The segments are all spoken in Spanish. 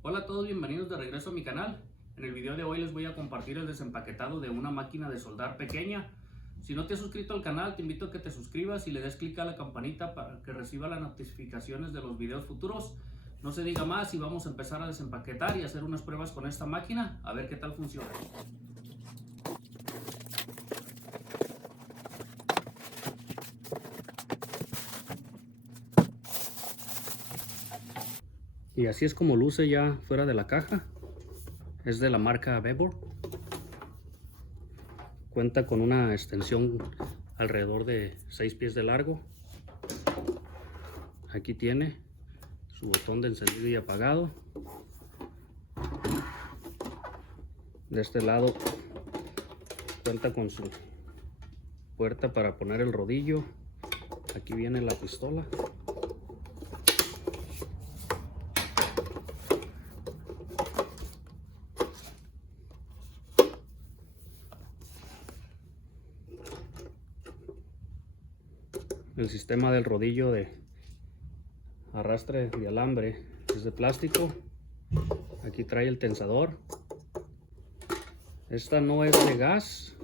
Hola a todos, bienvenidos de regreso a mi canal. En el video de hoy les voy a compartir el desempaquetado de una máquina de soldar pequeña. Si no te has suscrito al canal, te invito a que te suscribas y le des clic a la campanita para que reciba las notificaciones de los videos futuros. No se diga más y vamos a empezar a desempaquetar y hacer unas pruebas con esta máquina, a ver qué tal funciona. Y así es como luce ya fuera de la caja. Es de la marca Bebor. Cuenta con una extensión alrededor de 6 pies de largo. Aquí tiene su botón de encendido y apagado. De este lado cuenta con su puerta para poner el rodillo. Aquí viene la pistola. El sistema del rodillo de arrastre de alambre es de plástico. Aquí trae el tensador. Esta no es de gas.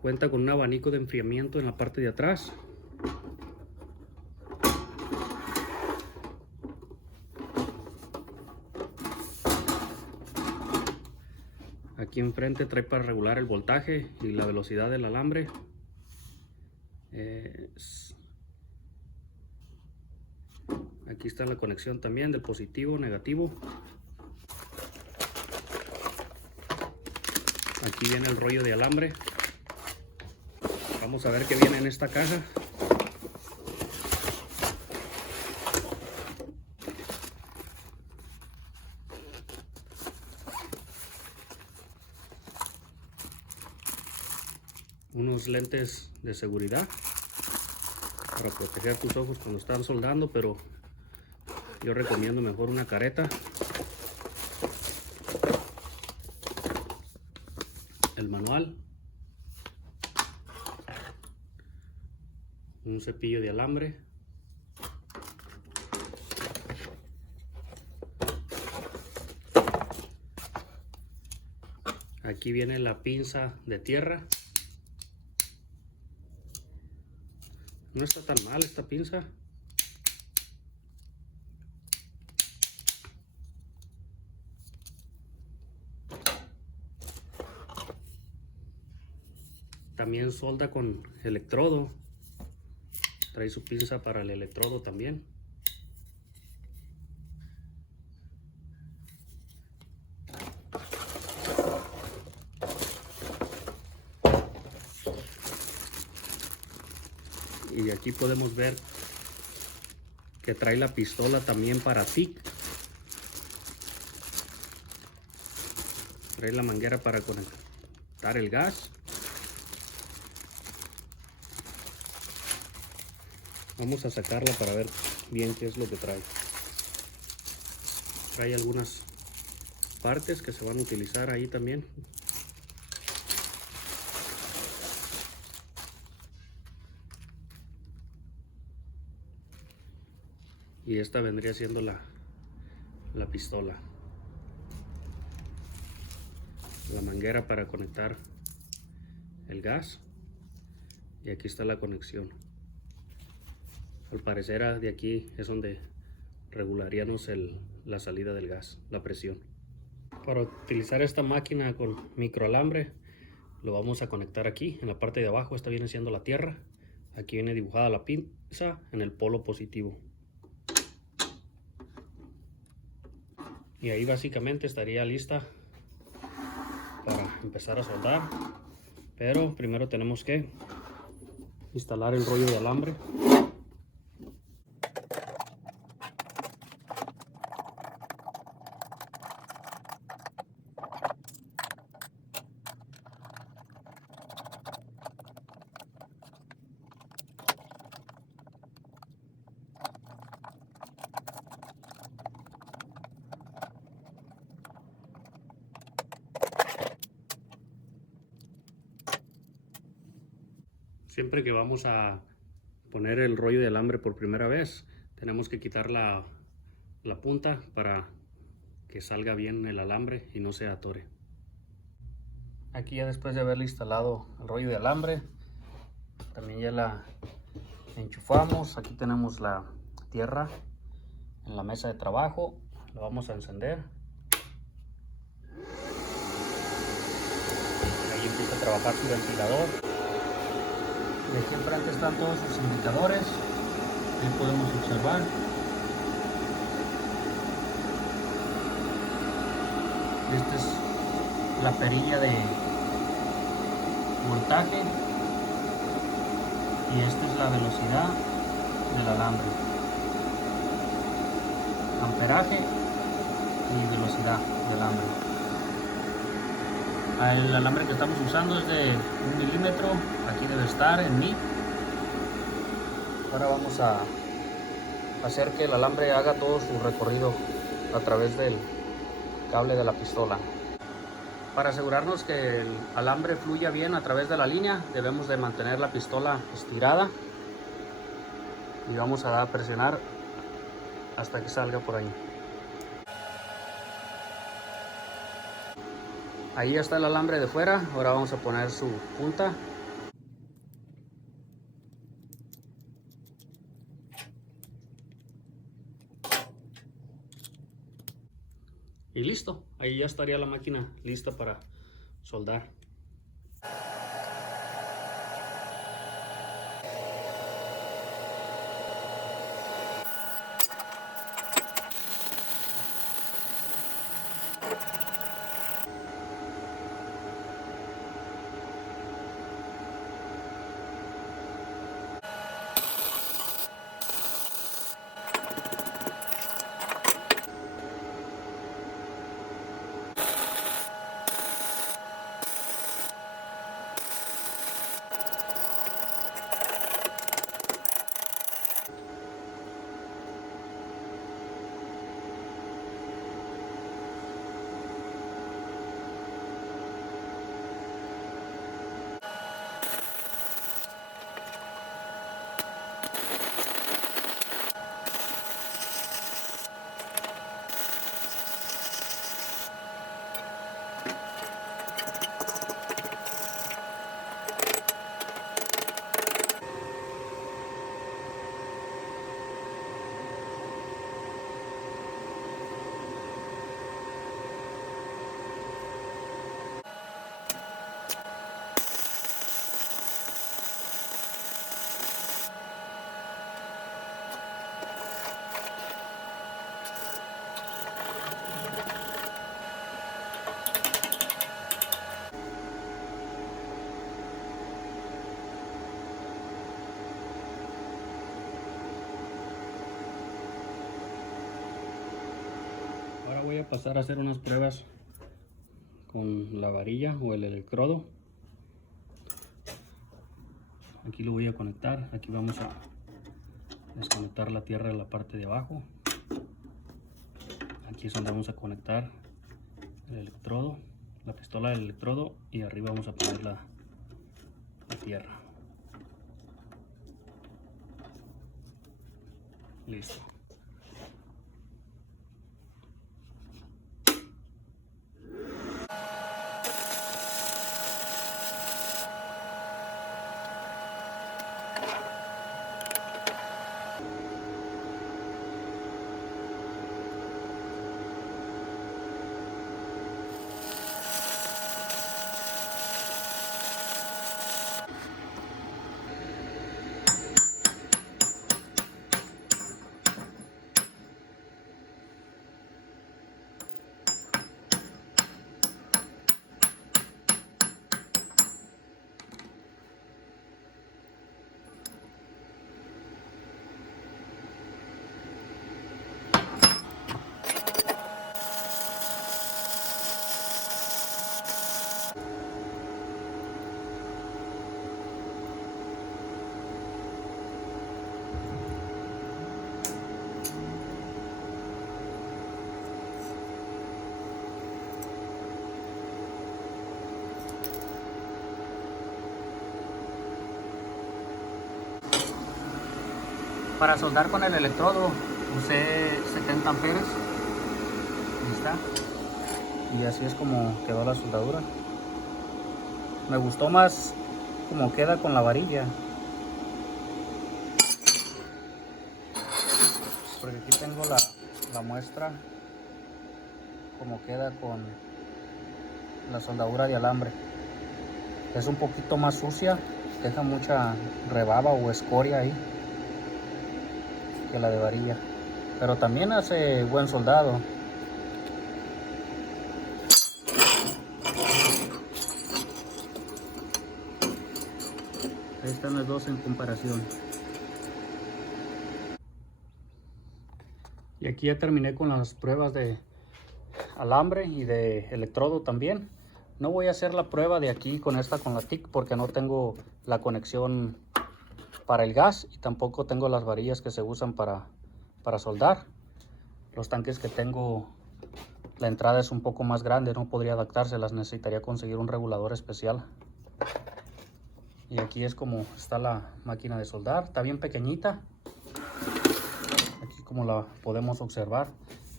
Cuenta con un abanico de enfriamiento en la parte de atrás. Aquí enfrente trae para regular el voltaje y la velocidad del alambre. Aquí está la conexión también del positivo, negativo. Aquí viene el rollo de alambre. Vamos a ver qué viene en esta caja. Unos lentes de seguridad para proteger tus ojos cuando están soldando, pero yo recomiendo mejor una careta. El manual, un cepillo de alambre, aquí viene la pinza de tierra. No está tan mal esta pinza. También solda con electrodo. Trae su pinza para el electrodo también. Y aquí podemos ver que trae la pistola también para TIC. Trae la manguera para conectar el gas. Vamos a sacarla para ver bien qué es lo que trae. Trae algunas partes que se van a utilizar ahí también. Y esta vendría siendo la pistola. La manguera para conectar el gas. Y aquí está la conexión. Al parecer de aquí es donde regularíamos la salida del gas, la presión. Para utilizar esta máquina con microalambre lo vamos a conectar aquí en la parte de abajo. Esta viene siendo la tierra. Aquí viene dibujada la pinza en el polo positivo. Y ahí básicamente estaría lista para empezar a soldar. Pero primero tenemos que instalar el rollo de alambre. Siempre que vamos a poner el rollo de alambre por primera vez, tenemos que quitar la la punta para que salga bien el alambre y no se atore. Aquí ya después de haberle instalado el rollo de alambre, también ya la enchufamos. Aquí tenemos la tierra en la mesa de trabajo. Lo vamos a encender. Ahí empieza a trabajar su ventilador. De aquí enfrente están todos sus indicadores. Ahí podemos observar. Esta es la perilla de voltaje y esta es la velocidad del alambre, amperaje y velocidad del alambre. El alambre que estamos usando es de 1 milímetro, aquí debe estar en 1000. Ahora vamos a hacer que el alambre haga todo su recorrido a través del cable de la pistola. Para asegurarnos que el alambre fluya bien a través de la línea, debemos de mantener la pistola estirada y vamos a presionar hasta que salga por ahí. Ahí ya está el alambre de fuera. Ahora vamos a poner su punta. Y listo, ahí ya estaría la máquina lista para soldar. Ahora voy a pasar a hacer unas pruebas con la varilla o el electrodo. Aquí lo voy a conectar. Aquí vamos a desconectar la tierra de la parte de abajo. Aquí es donde vamos a conectar el electrodo, la pistola del electrodo, y arriba vamos a poner la tierra. Listo. Para soldar con el electrodo usé 70 70 amperes. Ahí está. Y así es como quedó la soldadura. Me gustó más como queda con la varilla, porque aquí tengo la muestra como queda con la soldadura de alambre. Es un poquito más sucia, deja mucha rebaba o escoria ahí que la de varilla, pero también hace buen soldado. Ahí están las dos en comparación. Y aquí ya terminé con las pruebas de alambre y de electrodo también. No voy a hacer la prueba de aquí con esta, con la TIC, porque no tengo la conexión para el gas y tampoco tengo las varillas que se usan para soldar. Los tanques que tengo, la entrada es un poco más grande, no podría adaptárselas, necesitaría conseguir un regulador especial. Y aquí es como está la máquina de soldar, está bien pequeñita. Aquí como la podemos observar,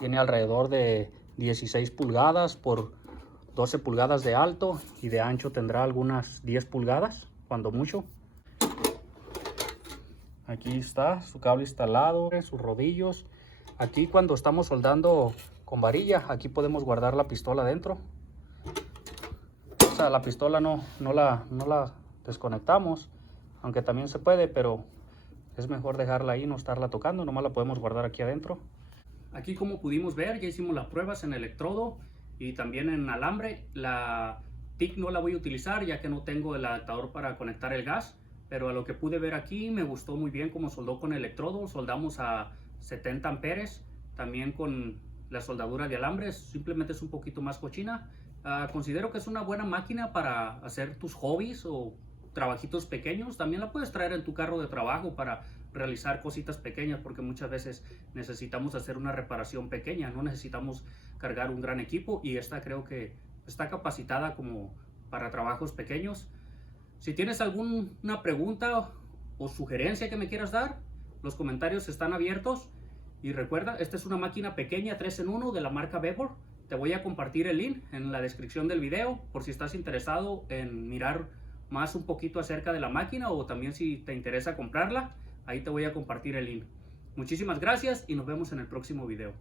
tiene alrededor de 16 pulgadas por 12 pulgadas de alto y de ancho tendrá algunas 10 pulgadas, cuando mucho. Aquí está su cable instalado, sus rodillos. Aquí cuando estamos soldando con varilla, aquí podemos guardar la pistola dentro. O sea, la pistola no la desconectamos, aunque también se puede, pero es mejor dejarla ahí, no estarla tocando, nomás la podemos guardar aquí adentro. Aquí, como pudimos ver, ya hicimos las pruebas en electrodo y también en alambre. La TIC no la voy a utilizar ya que no tengo el adaptador para conectar el gas, pero a lo que pude ver aquí me gustó muy bien cómo soldó con electrodo. Soldamos a 70 amperes, también con la soldadura de alambre, simplemente es un poquito más cochina. Considero que es una buena máquina para hacer tus hobbies o trabajitos pequeños. También la puedes traer en tu carro de trabajo para realizar cositas pequeñas, porque muchas veces necesitamos hacer una reparación pequeña, no necesitamos cargar un gran equipo, y esta creo que está capacitada como para trabajos pequeños. Si tienes alguna pregunta o sugerencia que me quieras dar, los comentarios están abiertos. Y recuerda, esta es una máquina pequeña 3 en 1 de la marca Bevor. Te voy a compartir el link en la descripción del video por si estás interesado en mirar más un poquito acerca de la máquina, o también si te interesa comprarla, ahí te voy a compartir el link. Muchísimas gracias y nos vemos en el próximo video.